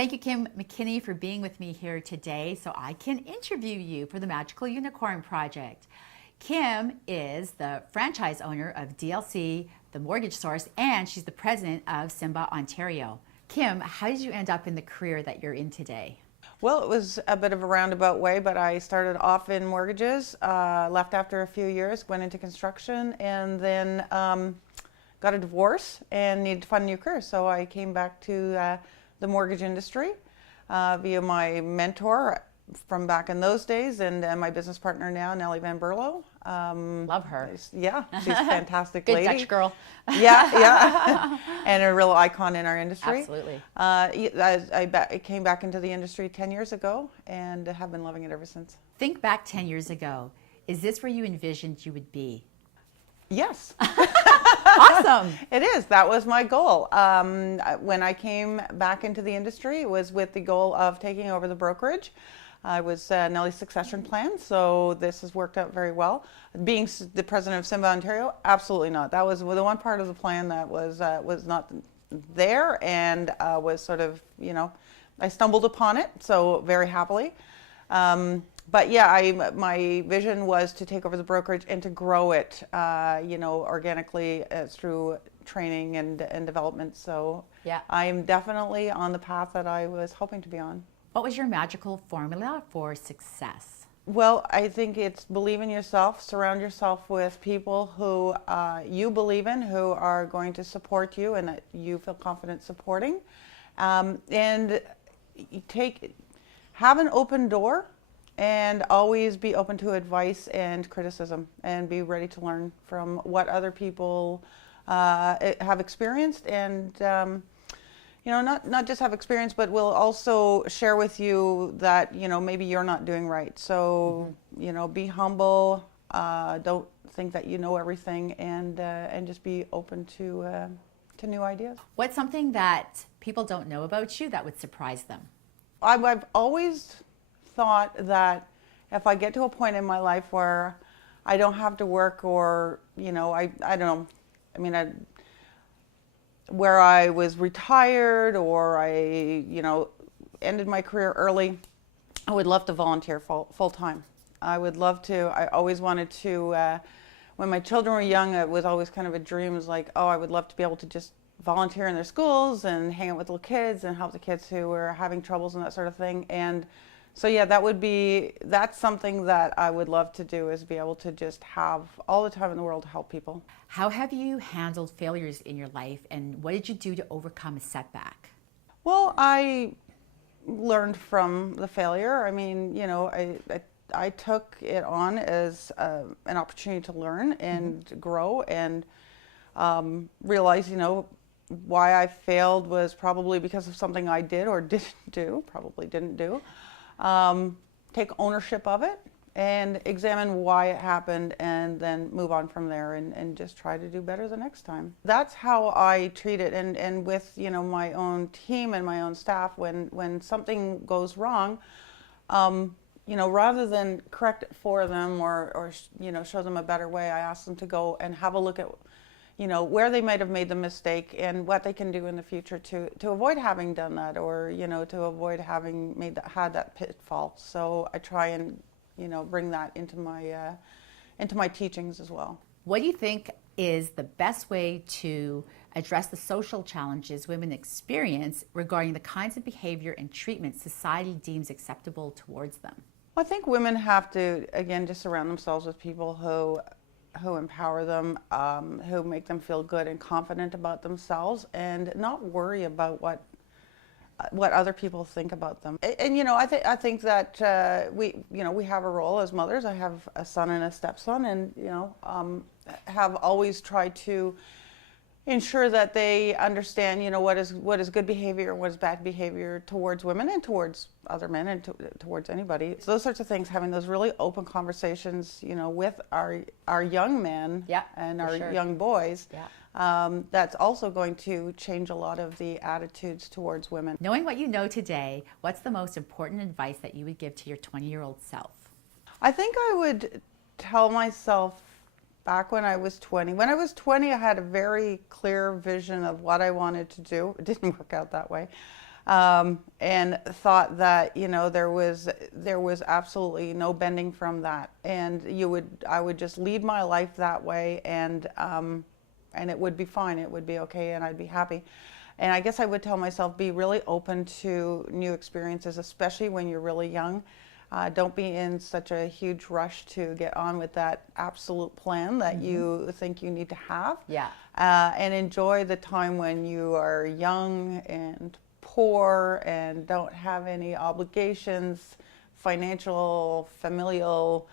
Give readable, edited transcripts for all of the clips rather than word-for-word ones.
Thank you, Kim McKenney, for being with me here today so I can interview you for the Magical Unicorn Project. Kim is the franchise owner of DLC, the Mortgage Source, and she's the president of Simba, Ontario. Kim, how did you end up in the career that you're in today? Well, it was a bit of a roundabout way, but I started off in mortgages, left after a few years, went into construction, and then got a divorce and needed to find a new career. So I came back to the mortgage industry via my mentor from back in those days, and my business partner now, Nellie Van Berlo. Love her. Yeah, she's a fantastic Good lady. Dutch girl. Yeah, and a real icon in our industry. Absolutely. I came back into the industry 10 years ago and have been loving it ever since. Think back 10 years ago. Is this where you envisioned you would be? Yes. Awesome. It is. That was my goal. When I came back into the industry, it was with the goal of taking over the brokerage. I was Nellie's succession plan, so this has worked out very well. Being the president of Simba, Ontario, absolutely not. That was the one part of the plan that was not there, and was sort of, I stumbled upon it, so very happily. But yeah, my vision was to take over the brokerage and to grow it, organically through training and development. So yeah, I'm definitely on the path that I was hoping to be on. What was your magical formula for success? Well, I think it's believe in yourself, surround yourself with people who you believe in, who are going to support you and that you feel confident supporting. And have an open door and always be open to advice and criticism and be ready to learn from what other people have experienced and not just have experience, but will also share with you that, maybe you're not doing right. So, be humble, don't think that you know everything, and just be open to new ideas. What's something that people don't know about you that would surprise them? I've always thought that if I get to a point in my life where I don't have to work or, I don't know, where I was retired or I, ended my career early, I would love to volunteer full time. I would love to. I always wanted to, when my children were young, it was always kind of a dream. It was like, I would love to be able to just volunteer in their schools and hang out with little kids and help the kids who were having troubles and that sort of thing. And so yeah, that's something that I would love to do, is be able to just have all the time in the world to help people. How have you handled failures in your life, and what did you do to overcome a setback? Well, I learned from the failure. I took it on as an opportunity to learn and grow and realize, why I failed was probably because of something I did or didn't do, probably didn't do. Take ownership of it and examine why it happened, and then move on from there and just try to do better the next time. That's how I treat it, and with my own team and my own staff, when something goes wrong, rather than correct it for them or show them a better way, I ask them to go and have a look at where they might have made the mistake and what they can do in the future to avoid having done that, or to avoid having had that pitfall. So I try and bring that into my teachings as well. What do you think is the best way to address the social challenges women experience regarding the kinds of behavior and treatment society deems acceptable towards them? Well, I think women have to, again, just surround themselves with people who empower them, who make them feel good and confident about themselves, and not worry about what other people think about them. And I think that we have a role as mothers. I have a son and a stepson, and have always tried to ensure that they understand what is good behavior and what is bad behavior towards women and towards other men and towards anybody. So those sorts of things, having those really open conversations with our young men and our young boys, that's also going to change a lot of the attitudes towards women. Knowing what you know today, what's the most important advice that you would give to your 20-year-old self? I think I would tell myself back when I was 20. When I was 20, I had a very clear vision of what I wanted to do. It didn't work out that way. and thought that, you know, there was absolutely no bending from that, and I would just lead my life that way, and it would be fine, it would be okay, and I'd be happy. And I guess I would tell myself, be really open to new experiences, especially when you're really young. Don't be in such a huge rush to get on with that absolute plan that you think you need to have. Yeah. And enjoy the time when you are young and poor and don't have any obligations, financial, familial,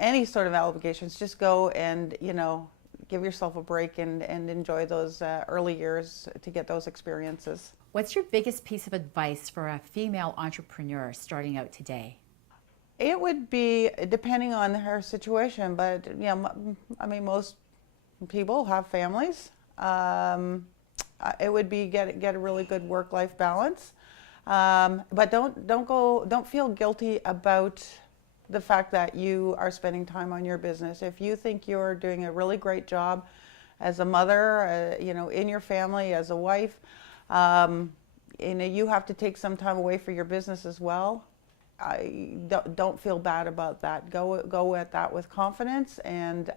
any sort of obligations. Just go and, you know, give yourself a break and enjoy those early years to get those experiences. What's your biggest piece of advice for a female entrepreneur starting out today? It would be, depending on her situation, but you know, I mean, most people have families. It would be get a really good work-life balance, but don't feel guilty about the fact that you are spending time on your business. If you think you're doing a really great job as a mother, you know, in your family, as a wife, you know, you have to take some time away for your business as well. I don't feel bad about that. Go at that with confidence, and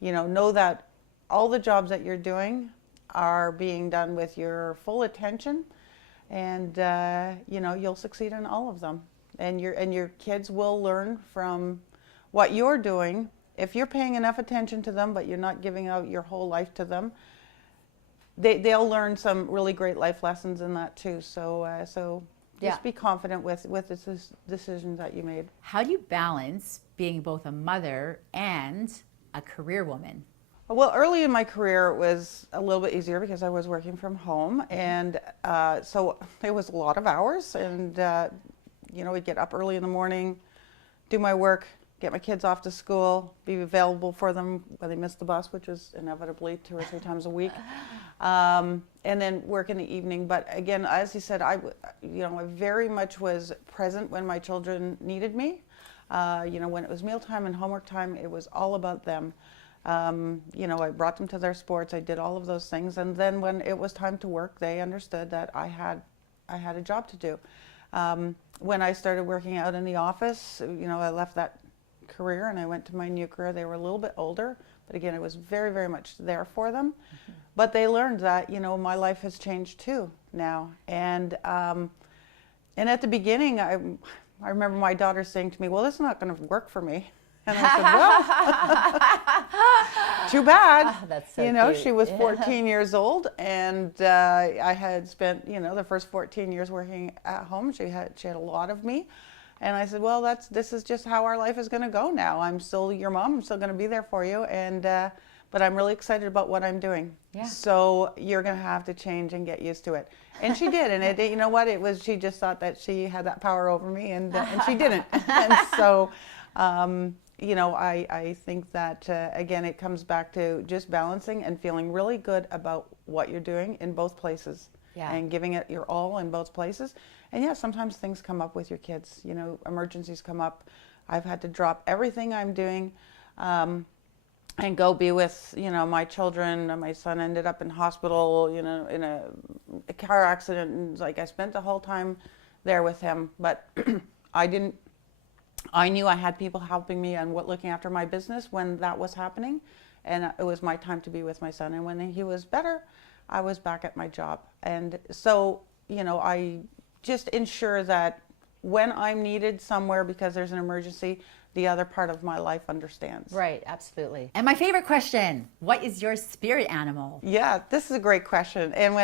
you know that all the jobs that you're doing are being done with your full attention, and you know, you'll succeed in all of them. And your kids will learn from what you're doing. If you're paying enough attention to them, but you're not giving out your whole life to them, they'll learn some really great life lessons in that too. So just be confident with this decision that you made. How do you balance being both a mother and a career woman? Well, early in my career, it was a little bit easier because I was working from home, and so it was a lot of hours, and you know, I'd get up early in the morning, do my work, get my kids off to school, be available for them when they miss the bus, which is inevitably 2 or 3 times a week, and then work in the evening. But again, as you said, I very much was present when my children needed me. You know, when it was mealtime and homework time, it was all about them. You know, I brought them to their sports, I did all of those things, and then when it was time to work, they understood that I had a job to do. When I started working out in the office, you know, I left that career and I went to my new career. They were a little bit older, but again, I was very, very much there for them. But they learned that, you know, my life has changed too now. And at the beginning, I remember my daughter saying to me, "Well, this is not going to work for me." And I said, "Well, too bad." Oh, that's so you know, cute. she was 14 years old, and I had spent, you know, the first 14 years working at home. She had a lot of me, and I said, "Well, this is just how our life is going to go now. I'm still your mom. I'm still going to be there for you, and but I'm really excited about what I'm doing. Yeah. So you're going to have to change and get used to it." And she did, and you know what? It was, she just thought that she had that power over me, and she didn't. And so. You know, I think that, again, it comes back to just balancing and feeling really good about what you're doing in both places. Yeah. And giving it your all in both places. And yeah, sometimes things come up with your kids. You know, emergencies come up. I've had to drop everything I'm doing and go be with, you know, my children. My son ended up in hospital, you know, in a car accident. And like, I spent the whole time there with him. But I knew I had people helping me and looking after my business when that was happening, and it was my time to be with my son. And when he was better, I was back at my job. And so, you know, I just ensure that when I'm needed somewhere because there's an emergency, the other part of my life understands. Right, absolutely. And my favorite question, what is your spirit animal? Yeah, this is a great question. And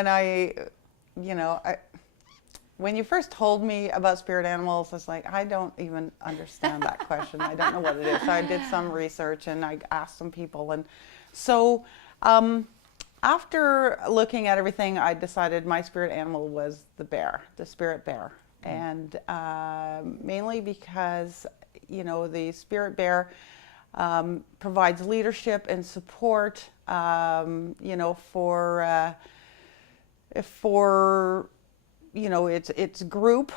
when you first told me about spirit animals, it's like, I don't even understand that question. I don't know what it is. So I did some research and I asked some people. And so after looking at everything, I decided my spirit animal was the bear, the spirit bear. And mainly because, you know, the spirit bear provides leadership and support, you know, for you know, it's group.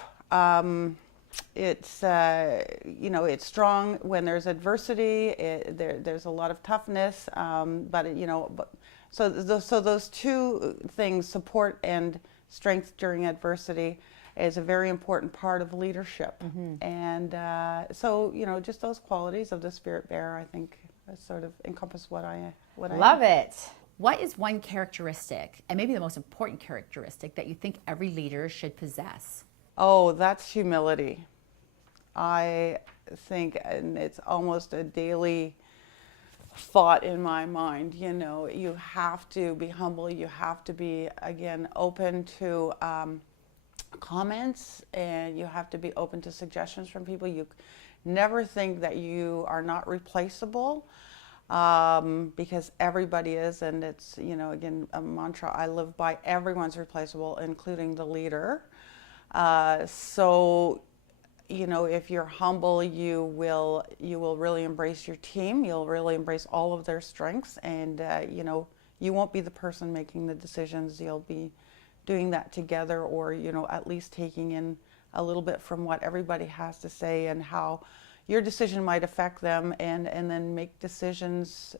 It's you know, it's strong when there's adversity. There's a lot of toughness, but you know, so those two things, support and strength during adversity is a very important part of leadership. And so, you know, just those qualities of the spirit bearer, I think, sort of encompass what I Love am. it. What is one characteristic, and maybe the most important characteristic, that you think every leader should possess? Oh, that's humility. I think, and it's almost a daily thought in my mind, you know, you have to be humble, you have to be, again, open to comments, and you have to be open to suggestions from people. You never think that you are not replaceable, because everybody is, and it's, you know, again, a mantra I live by: everyone's replaceable, including the leader. So, you know, if you're humble, you will really embrace your team. You'll really embrace all of their strengths, and you know, you won't be the person making the decisions. You'll be doing that together, or, you know, at least taking in a little bit from what everybody has to say and how your decision might affect them, and then make decisions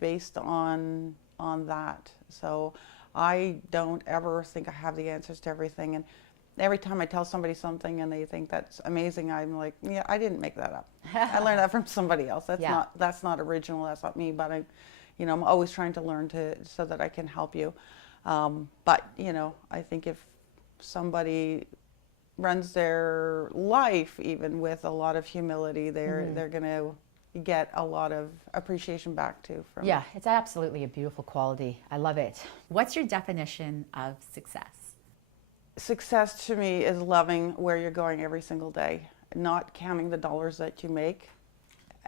based on that. So I don't ever think I have the answers to everything, and every time I tell somebody something and they think that's amazing, I'm like, yeah, I didn't make that up. I learned that from somebody else. That's not original. That's not me. But I'm always trying to learn so that I can help you. But, you know, I think if somebody runs their life even with a lot of humility, they're going to get a lot of appreciation back too. Yeah, it's absolutely a beautiful quality. I love it. What's your definition of success? Success to me is loving where you're going every single day, not counting the dollars that you make.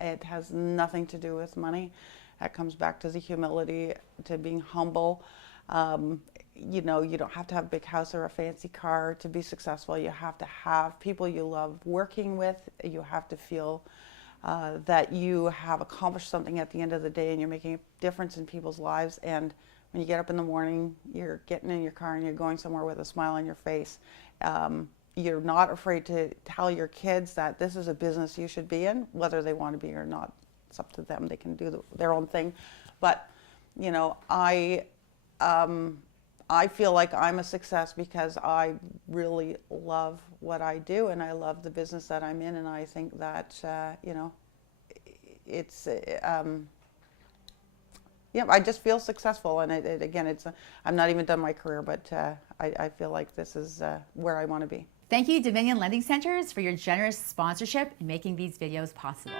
It has nothing to do with money. That comes back to the humility, to being humble. You know, you don't have to have a big house or a fancy car to be successful. You have to have people you love working with. You have to feel that you have accomplished something at the end of the day, and you're making a difference in people's lives. And when you get up in the morning, you're getting in your car and you're going somewhere with a smile on your face. You're not afraid to tell your kids that this is a business you should be in, whether they want to be or not. It's up to them. They can do their own thing. But, you know, I feel like I'm a success because I really love what I do, and I love the business that I'm in, and I think that, you know, it's... yeah, I just feel successful, and again, I'm not even done my career, but I feel like this is where I want to be. Thank you, Dominion Lending Centers, for your generous sponsorship in making these videos possible.